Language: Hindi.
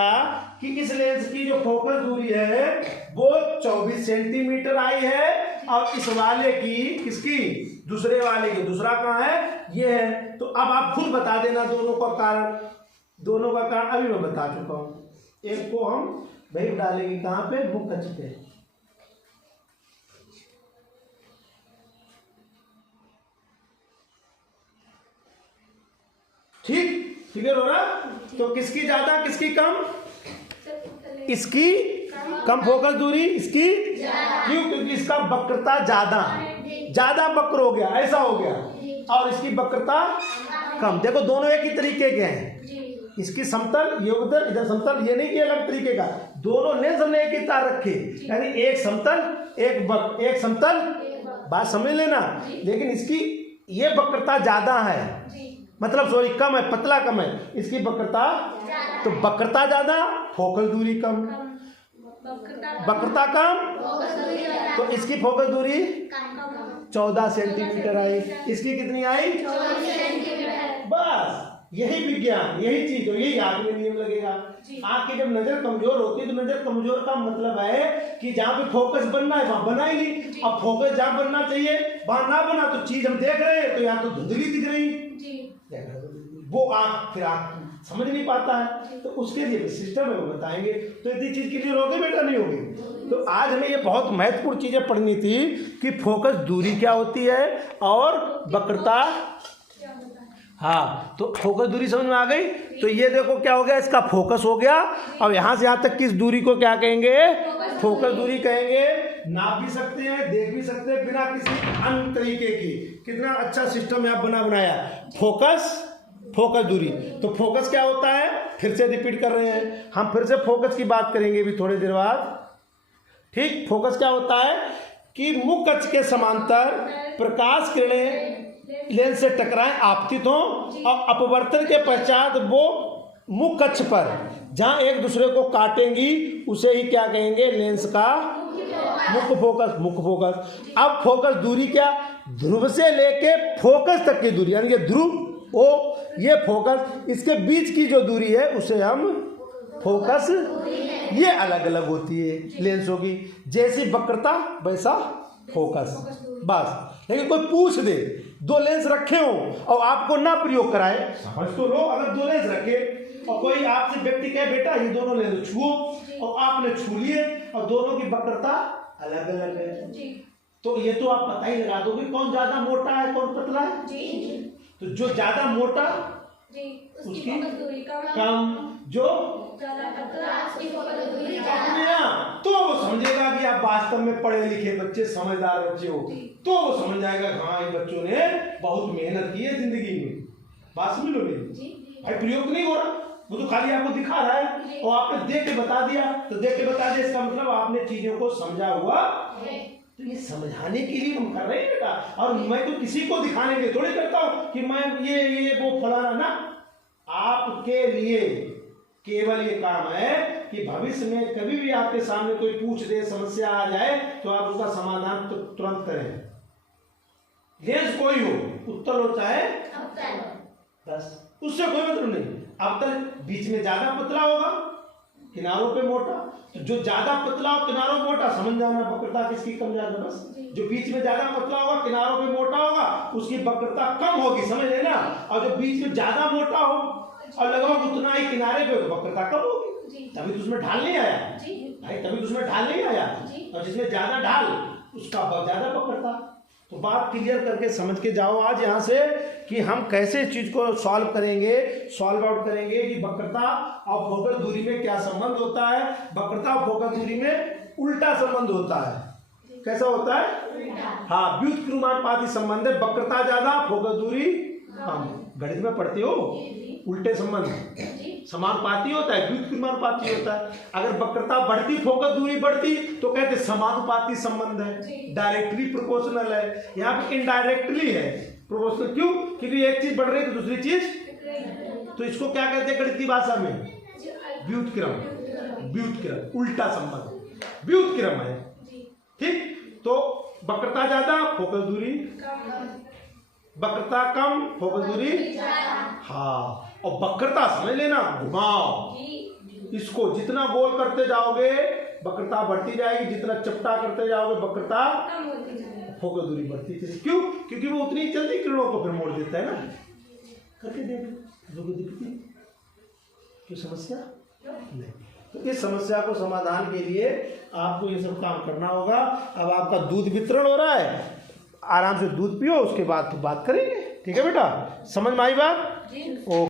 देखा कि इस लेंस की जो फोकस दूरी है वो 24 सेंटीमीटर आई है, और इस वाले की, किसकी, दूसरे वाले की, दूसरा कहाँ है, ये है। तो अब आप खुद बता देना दोनों का कारण। दोनों का कारण अभी मैं बता चुका हूँ। एक को हम भाई डालेंगे कहाँ पे, मुख कच्छ पे। ठीक, क्लियर हो रहा। तो किसकी ज्यादा किसकी कम, इसकी कम फोकस दूरी, इसकी क्यों, क्योंकि इसका वक्रता ज्यादा वक्र हो गया, ऐसा हो गया, और इसकी वक्रता कम। देखो दोनों एक ही तरीके के हैं, इसकी समतल, ये उधर, इधर समतल, ये नहीं कि अलग तरीके का, दोनों लेंस हमने एक ही तार रखे, यानी एक समतल एक वक्र, एक समतल, बात समझ लेना। लेकिन इसकी ये वक्रता ज्यादा है, मतलब सॉरी कम है, पतला कम है, इसकी वक्रता, तो वक्रता ज्यादा, फोकस दूरी कम, वक्रता कम, तो इसकी फोकस दूरी 14 सेंटीमीटर आई, इसकी कितनी आई, बस यही विज्ञान, यही चीज, यही आंख में नियम लगेगा। आंख की जब नजर कमजोर होती है तो नजर कमजोर का मतलब है कि जहाँ पे फोकस बनना है वहां बना ही नहीं। अब फोकस जहाँ बनना चाहिए वहां ना बना, तो चीज हम देख रहे हैं तो यहाँ तो धुंधली दिख रही, वो आंख, फिर आंख समझ नहीं पाता है। तो उसके लिए सिस्टम है, वो बताएंगे। तो इतनी चीज क्लियर होगी बेटा, नहीं होगी? तो आज हमें ये बहुत महत्वपूर्ण चीजें पढ़नी थी कि फोकस दूरी क्या होती है और वक्रता। हाँ, तो फोकस दूरी समझ में आ गई। तो ये देखो क्या हो गया, इसका फोकस हो गया। अब यहाँ से यहाँ तक किस दूरी को क्या कहेंगे, फोकस दूरी कहेंगे। नाप भी सकते हैं, देख भी सकते हैं, बिना किसी अन्य तरीके की। कितना अच्छा सिस्टम यहाँ बना बनाया, फोकस दूरी। तो फोकस क्या होता है, फिर से रिपीट कर रहे हैं हम, फिर से फोकस की बात करेंगे भी थोड़ी देर बाद। ठीक, फोकस क्या होता है कि मुख्य अक्ष के समांतर प्रकाश किरणें लेंस से टकराएं, आपतित हों, और अपवर्तन के पश्चात वो मुख्य अक्ष पर जहां एक दूसरे को काटेंगी उसे ही क्या कहेंगे, लेंस का मुख्य फोकस। अब फोकस दूरी क्या, ध्रुव से लेके फोकस तक की दूरी, यानी ये ध्रुव ओ ये फोकस, इसके बीच की जो दूरी है उसे हम फोकस, ये अलग अलग होती है लेंसों की। जैसी वक्रता वैसा फोकस, बस। लेकिन कोई पूछ दे, दो लेंस रखे हो और आपको ना प्रयोग कराए, समझ तो लो। अगर दो लेंस रखे और कोई आपसे व्यक्ति कहे बेटा ये दोनों लेंस छुओ, और आपने छू लिए और दोनों की वक्रता अलग अलग है, तो ये तो आप पता ही लगा दोगे कौन ज्यादा मोटा है कौन पतला है। तो जो ज्यादा मोटा उसकी कम, जो तो वो समझेगा कि आप वास्तव में पढ़े लिखे बच्चे, समझदार बच्चे हो, तो वो समझ जाएगा हाँ इन बच्चों ने बहुत मेहनत की है जिंदगी में। बात समझ लो मेरी भाई, प्रयोग नहीं हो रहा, वो तो खाली आपको दिखा रहा है और आपने देख के बता दिया। तो देख के बता दिया इसका मतलब आपने चीजों को समझा हुआ। तो ये समझाने के लिए हम कर रहे हैं बेटा, और मैं तो किसी को दिखाने के लिए थोड़ी करता हूँ कि मैं ये वो फलाना ना। आपके लिए केवल ये काम है कि भविष्य में कभी भी आपके सामने कोई पूछ दे, समस्या आ जाए, तो आप उसका समाधान तो तुरंत करें। लेंस कोई हो, उत्तल हो चाहे बस, उससे कोई मतलब नहीं। अब तक बीच में ज्यादा पतला होगा, किनारों पे मोटा, तो जो ज्यादा पतला हो किनारों मोटा, समझ जाना वक्रता किसकी कम ज्यादा, बस। जो बीच में ज्यादा पतला होगा किनारों पे मोटा होगा, उसकी वक्रता कम होगी, समझ लेना। और जो बीच में ज्यादा मोटा हो और लगभग उतना ही किनारे पे, तो वक्रता कम होगी। तभी तो उसमें ढाल नहीं आया भाई, तभी तो उसमें ढाल नहीं आया। और जिसमें ज्यादा ढाल उसका ज्यादा वक्रता। तो बात क्लियर करके समझ के जाओ आज यहाँ से कि हम कैसे इस चीज को सॉल्व आउट करेंगे कि वक्रता और फोकस दूरी में क्या संबंध होता है। वक्रता और फोकस दूरी में उल्टा संबंध होता है। कैसा होता है? हाँ, व्युत्क्रमानुपाती संबंध है। वक्रता ज्यादा, फोकस दूरी कम। गणित में पढ़ते हो उल्टे संबंध, समानुपाती होता है, व्युत्क्रमानुपाती होता है। अगर वक्रता बढ़ती फोकस दूरी बढ़ती तो कहते समानुपाती संबंध है, डायरेक्टली प्रोपोर्शनल है। यहाँ पे इनडायरेक्टली है प्रोपोर्शनल। क्यों? क्योंकि एक चीज बढ़ रही है तो दूसरी चीज, तो इसको क्या कहते हैं गणित की भाषा में? व्युत्क्रम, उल्टा संबंध, व्युत्क्रम है। ठीक, तो वक्रता ज्यादा, फोकस दूरी, वक्रता कम, फोकस दूरी। हाँ, और वक्रता समझ लेना घुमाव, इसको जितना गोल करते जाओगे वक्रता बढ़ती जाएगी, जितना चपटा करते जाओगे वक्रता फोकस दूरी बढ़ती है। क्यों? क्योंकि वो उतनी जल्दी किरणों को फिर मोड़ देता है ना। करके देखो दिखती कोई समस्या नहीं। तो इस समस्या को समाधान के लिए आपको ये सब काम करना होगा। अब आपका दूध वितरण हो रहा है, आराम से दूध पियो, उसके बाद बात करेंगे। ठीक है बेटा, समझ में आई बात?